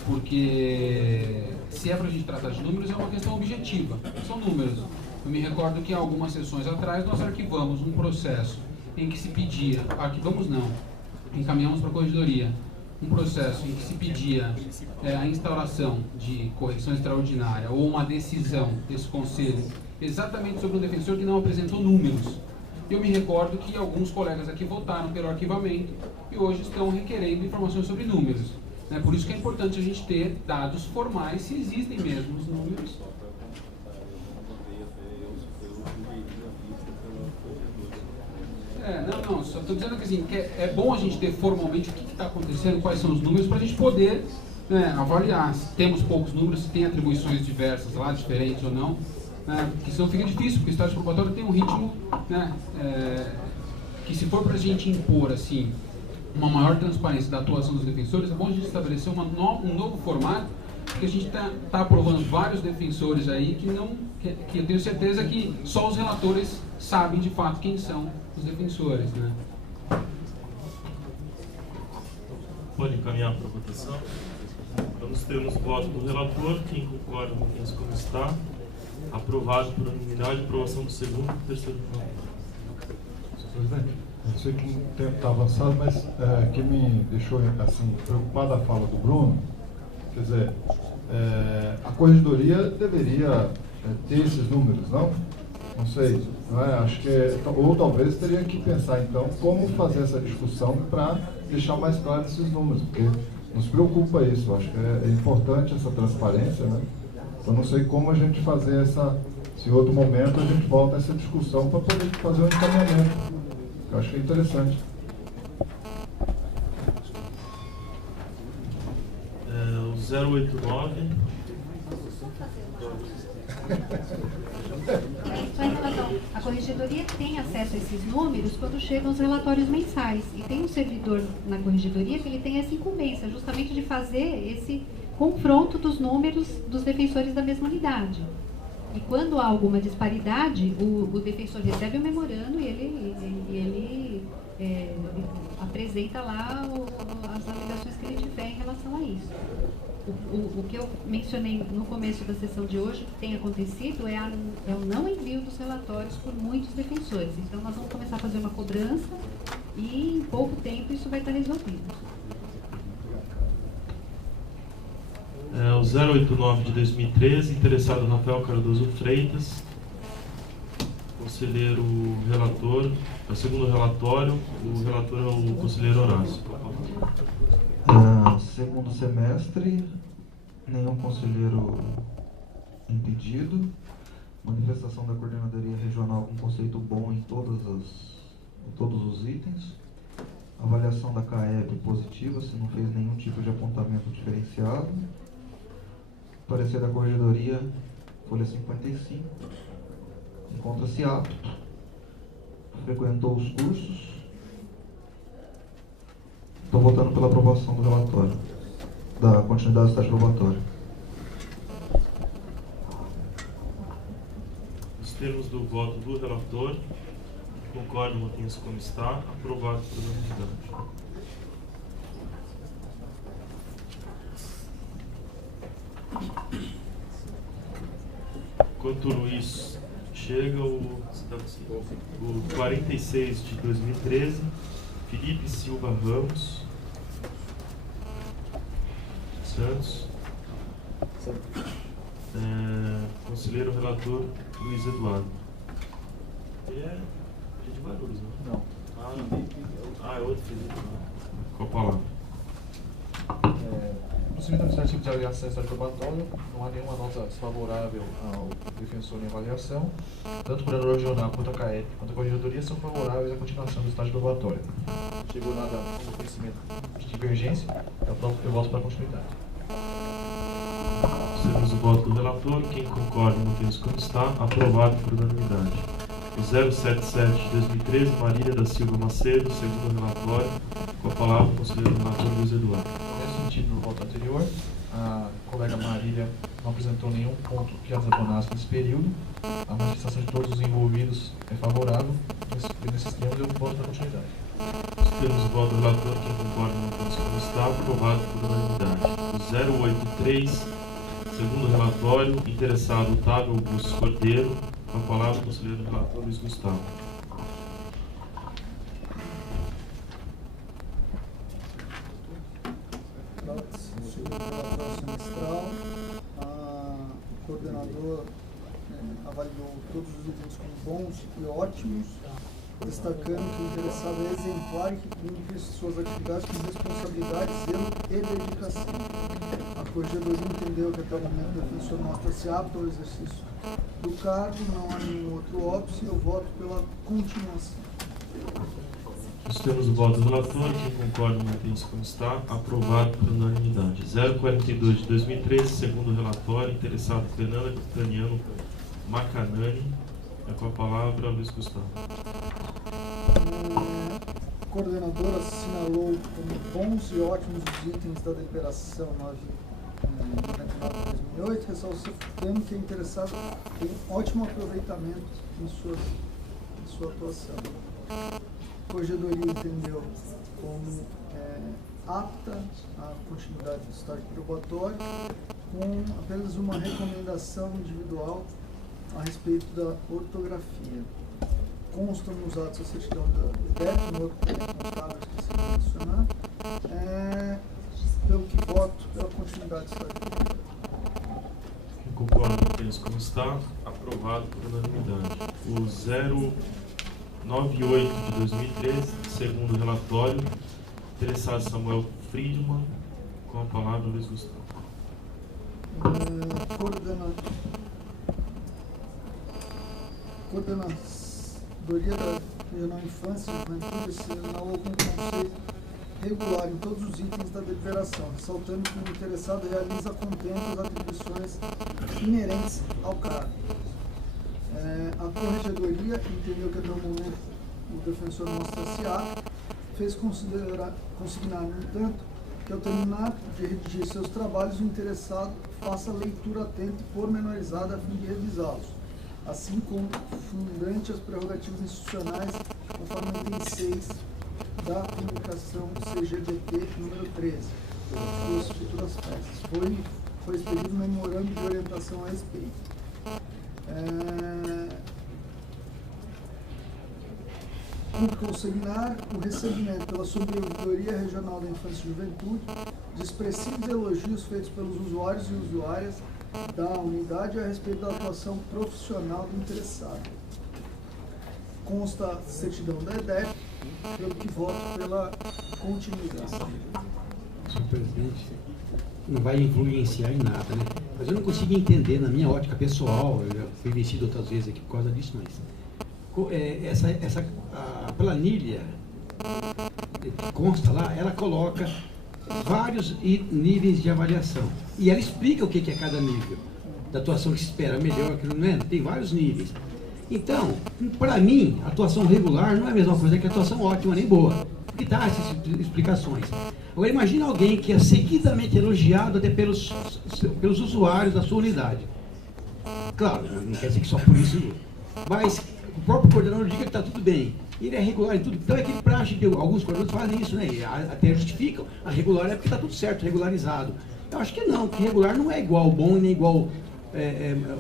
porque se é para a gente tratar de números, é uma questão objetiva, são números. Eu me recordo que há algumas sessões atrás nós arquivamos um processo em que se pedia, arquivamos não, encaminhamos para a corregedoria, um processo em que se pedia a instauração de correção extraordinária ou uma decisão desse conselho exatamente sobre um defensor que não apresentou números. Eu me recordo que alguns colegas aqui votaram pelo arquivamento e hoje estão requerendo informações sobre números. Por isso que é importante a gente ter dados formais, se existem mesmo os números. Não, só estou dizendo que, assim, que é bom a gente ter formalmente o que está acontecendo, quais são os números, para a gente poder avaliar se temos poucos números, se tem atribuições diversas lá, diferentes ou não, porque senão fica difícil, porque o estágio probatório tem um ritmo que, se for para a gente impor assim, uma maior transparência da atuação dos defensores, é bom a gente estabelecer um novo formato, porque a gente está aprovando vários defensores aí que eu tenho certeza que só os relatores sabem de fato quem são os defensores, né? Pode encaminhar para a votação. Vamos ter os votos do relator, quem concorda com isso como está. Aprovado por unanimidade, aprovação do segundo e terceiro voto. Presidente, eu sei que o tempo está avançado, mas que me deixou assim, preocupado a fala do Bruno, quer dizer, a corregedoria deveria ter esses números, não? Não sei, não é? Acho que ou talvez teria que pensar então como fazer essa discussão para deixar mais claro esses números, porque nos preocupa isso. Acho que é importante essa transparência, né? Eu não sei como a gente fazer se em outro momento a gente volta a essa discussão para poder fazer um encaminhamento. Eu acho que é interessante. O 089. Só em relação, a corregedoria tem acesso a esses números quando chegam os relatórios mensais. E tem um servidor na corregedoria que ele tem essa incumbência, justamente de fazer esse confronto dos números dos defensores da mesma unidade. E quando há alguma disparidade, o defensor recebe o memorando e ele apresenta lá as alegações que ele tiver em relação a isso. O que eu mencionei no começo da sessão de hoje, que tem acontecido, é o não envio dos relatórios por muitos defensores. Então, nós vamos começar a fazer uma cobrança e, em pouco tempo, isso vai estar resolvido. O 089 de 2013, interessado Rafael Cardoso Freitas, conselheiro relator, é o segundo relatório, o relator é o conselheiro Horácio. Segundo semestre, nenhum conselheiro impedido, manifestação da coordenadoria regional com conceito bom em todos os itens, avaliação da CAEB positiva, se não fez nenhum tipo de apontamento diferenciado, parecer da corregedoria, folha 55, encontra-se apto, frequentou os cursos. Estou votando pela aprovação do relatório, da continuidade do estágio probatório. Nos termos do voto do relator, concordo com isso como está, aprovado por unanimidade. Enquanto isso, chega o 46 de 2013, Felipe Silva Ramos Santos. Conselheiro relator Luiz Eduardo. Ele é de Guarulhos, não? Não. É outro Felipe. Qual a palavra? Procedimento administrativo de avaliação e estágio probatório, não há nenhuma nota desfavorável ao defensor em avaliação. Tanto o coordenador regional quanto a CAEP, quanto a corregedoria são favoráveis à continuação do estágio probatório. Chegou nada como conhecimento de divergência, eu voto para a continuidade. Temos o voto do relator. Quem concorda, mantém-se como está. Aprovado por unanimidade. O 077 de 2013, Marília da Silva Macedo, segundo relatório. Com a palavra, o conselheiro relator Luiz Eduardo. Nesse sentido, no voto anterior, a colega Marília não apresentou nenhum ponto que a desabonasse nesse período. A manifestação de todos os envolvidos é favorável. Nesses termos, eu voto para continuidade. Temos o voto do relator. Quem concorda, mantém-se como está. Aprovado por unanimidade. O 083, segundo relatório, interessado Otávio Augusto Cordeiro. Com a palavra, o conselheiro relator Luiz Gustavo. O coordenador avaliou todos os itens como bons e ótimos, destacando que o interessado é exemplar e que cumpre suas atividades com responsabilidade, zelo e dedicação. A corregedoria entendeu que até o momento o defensor mostra-se apto ao exercício do cargo, não há nenhum outro óbice, eu voto pela continuação. Nós temos o voto do relator. Quem concorda, mantém-se como está. Aprovado por unanimidade. 042 de 2013, segundo o relatório, interessado Fernanda Cataniano Macanani. É com a palavra Luiz Gustavo. O coordenador assinalou como bons e ótimos os itens da deliberação 999 de 2008, ressaltando que é interessado tem ótimo aproveitamento em sua atuação. A corregedoria entendeu como apta à continuidade do estágio probatório, com apenas uma recomendação individual a respeito da ortografia. Constam nos atos a certidão da IDEP, no outro ponto contábil que se mencionar, pelo que voto pela continuidade do estágio probatório. Quem concorda, mantém-se como está. Aprovado por unanimidade. O 098 de 2013, segundo o relatório, interessado Samuel Friedman. Com a palavra Luiz Gustavo. Coordenadoria da Regional Infância e Juventude assinalou com conceito regular em todos os itens da deliberação, ressaltando que o interessado realiza com tempo as atribuições inerentes ao cargo. A corregedoria entendeu que até o momento o defensor mostra-se apto, fez consignar, no entanto, que ao terminar de redigir seus trabalhos, o interessado faça a leitura atenta e pormenorizada a fim de revisá-los, assim como fundante as prerrogativas institucionais, conforme o item 6 da publicação CGDT número 13, pelas suas futuras peças. Foi expedido um memorando de orientação a respeito. Cumpre consignar o recebimento pela Subredoria Regional da Infância e Juventude de expressivos elogios feitos pelos usuários e usuárias da unidade a respeito da atuação profissional do interessado. Consta a certidão da EDEP, pelo que voto pela continuidade. Senhor presidente, não vai influenciar em nada, né? Mas eu não consigo entender, na minha ótica pessoal, eu já fui vencido outras vezes aqui por causa disso, mas a planilha que consta lá, ela coloca vários níveis de avaliação. E ela explica o que é cada nível da atuação que se espera, melhor, aquilo, não é? Tem vários níveis. Então, para mim, atuação regular não é a mesma coisa que atuação ótima nem boa, porque dá essas explicações. Agora, imagina alguém que é seguidamente elogiado até pelos usuários da sua unidade. Claro, não quer dizer que só por isso, mas o próprio coordenador diga que está tudo bem. Ele é regular em tudo. Então é aquele praxe que alguns coordenadores fazem isso, né? E até justificam. A regular é porque está tudo certo, regularizado. Eu acho que não, que regular não é igual bom e nem igual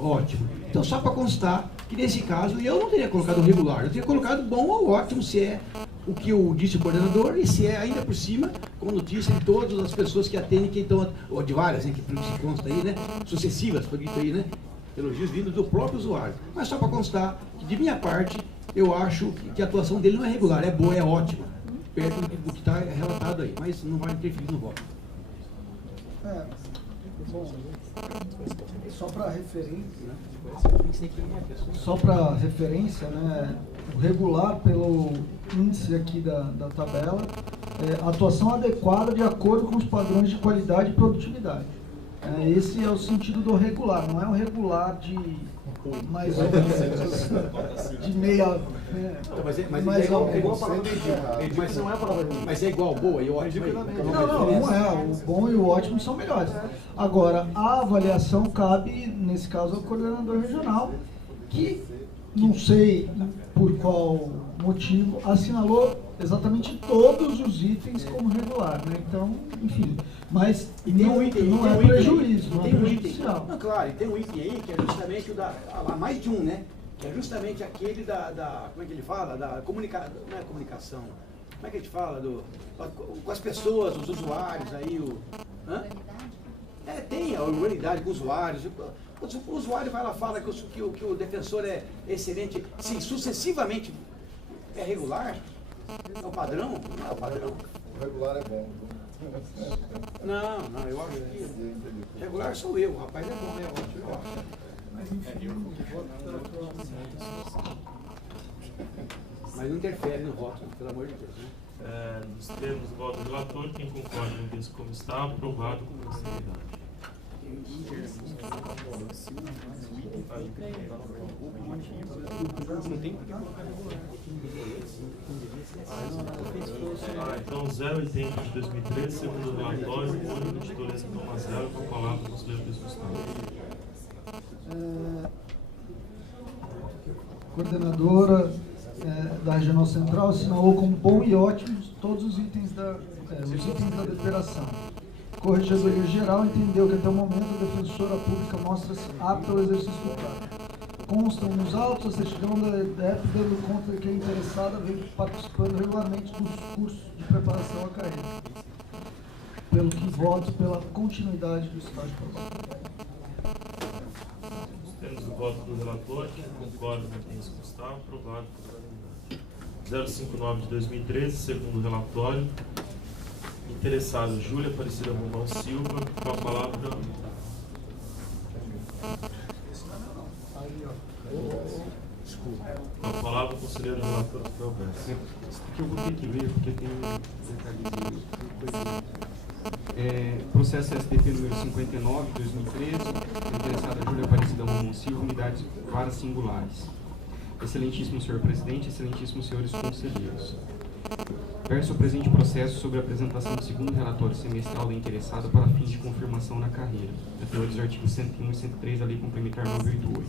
ótimo. Então, só para constar que nesse caso eu não teria colocado regular, eu teria colocado bom ou ótimo, se é o que disse o coordenador, e se é ainda por cima, com notícia de todas as pessoas que atendem, que estão, ou de várias, né, que se consta aí, né, sucessivas, foi dito aí, né, elogios vindos do próprio usuário. Mas só para constar que, de minha parte, eu acho que a atuação dele não é regular, é boa, é ótima, perto do que está relatado aí, mas não vai interferir no voto. Bom, só para referência, né, o regular pelo índice aqui da tabela é atuação adequada de acordo com os padrões de qualidade e produtividade. Esse é o sentido do regular, não é um regular de mais ou menos de meia. Mas é igual boa e ótima. Não é. O bom e o ótimo são melhores. Agora, a avaliação cabe, nesse caso, ao coordenador regional, que não sei por qual motivo assinalou exatamente todos os itens como regular, né? Então, enfim, mas não é prejuízo, não é prejudicial. Não, claro, e tem um item aí que é justamente o da, mais de um, né? Que é justamente aquele como é que ele fala? Da comunicação, não é comunicação, como é que a gente fala? Com as pessoas, os usuários aí, tem a urbanidade com os usuários. O usuário vai lá e fala que o defensor é excelente, se sucessivamente é regular, é o padrão? Não é o padrão. O regular é bom. Não, eu acho que regular sou eu, o rapaz é bom, é ótimo, eu acho. Mas não interfere no voto, pelo amor de Deus, né? Nos termos do voto do relator, quem concorda com isso como está, aprovado com facilidade. Então 080 de 2013, segundo o relatório, o ônibus de Toledo toma 0 com a palavra do conselheiro de Gustavo. Coordenadora da Regional Central assinalou como bom e ótimo todos os itens da deliberação. A Corregedoria Geral entendeu que até o momento a defensora pública mostra-se apta ao exercício do cargo. Constam nos autos a certidão da EDEP dando conta de que a interessada vem participando regularmente dos cursos de preparação à carreira. Pelo que voto pela continuidade do estágio probatório. Temos o voto do relator, quem concorda com quem está, aprovado por unanimidade. 059 de 2013, segundo o relatório. Interessado, Júlia Aparecida Romão Silva, com a palavra. Com a palavra, o conselheiro relator Rafael Bessa. Que eu vou ter que ler, porque tem um detalhezinho. Processo STP número 59, 2013, interessada Júlia Aparecida Romão Silva, unidades varas singulares. Excelentíssimo senhor presidente, excelentíssimos senhores conselheiros. Verso o presente processo sobre a apresentação do segundo relatório semestral da interessada para fins de confirmação na carreira, a teor dos artigos 101 e 103 da Lei Complementar 988.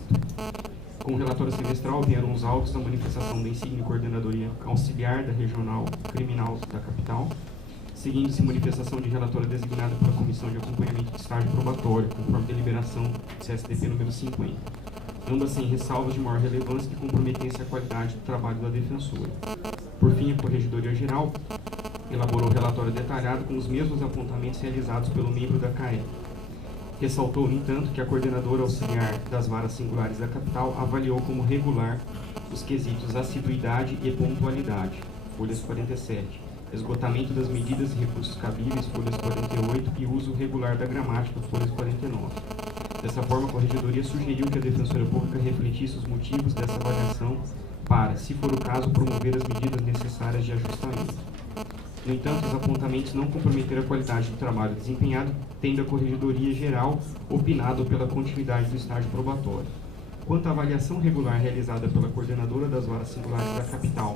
Com o relatório semestral vieram os autos da manifestação da insígnia Coordenadoria Auxiliar da Regional Criminal da Capital, seguindo-se manifestação de relatório designada pela Comissão de Acompanhamento de Estágio Probatório, conforme deliberação CSDP número 50. Ambas sem ressalvas de maior relevância que comprometessem a qualidade do trabalho da defensora. Por fim, a Corregedoria Geral elaborou relatório detalhado com os mesmos apontamentos realizados pelo membro da CAE. Ressaltou, no entanto, que a coordenadora auxiliar das varas singulares da capital avaliou como regular os quesitos assiduidade e pontualidade, folhas 47, esgotamento das medidas e recursos cabíveis, folhas 48, e uso regular da gramática, folhas 49. Dessa forma, a Corregedoria sugeriu que a Defensora Pública refletisse os motivos dessa avaliação para, se for o caso, promover as medidas necessárias de ajustamento. No entanto, os apontamentos não comprometeram a qualidade do trabalho desempenhado, tendo a Corregedoria Geral opinado pela continuidade do estágio probatório. Quanto à avaliação regular realizada pela coordenadora das varas singulares da capital